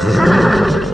Ha ha ha!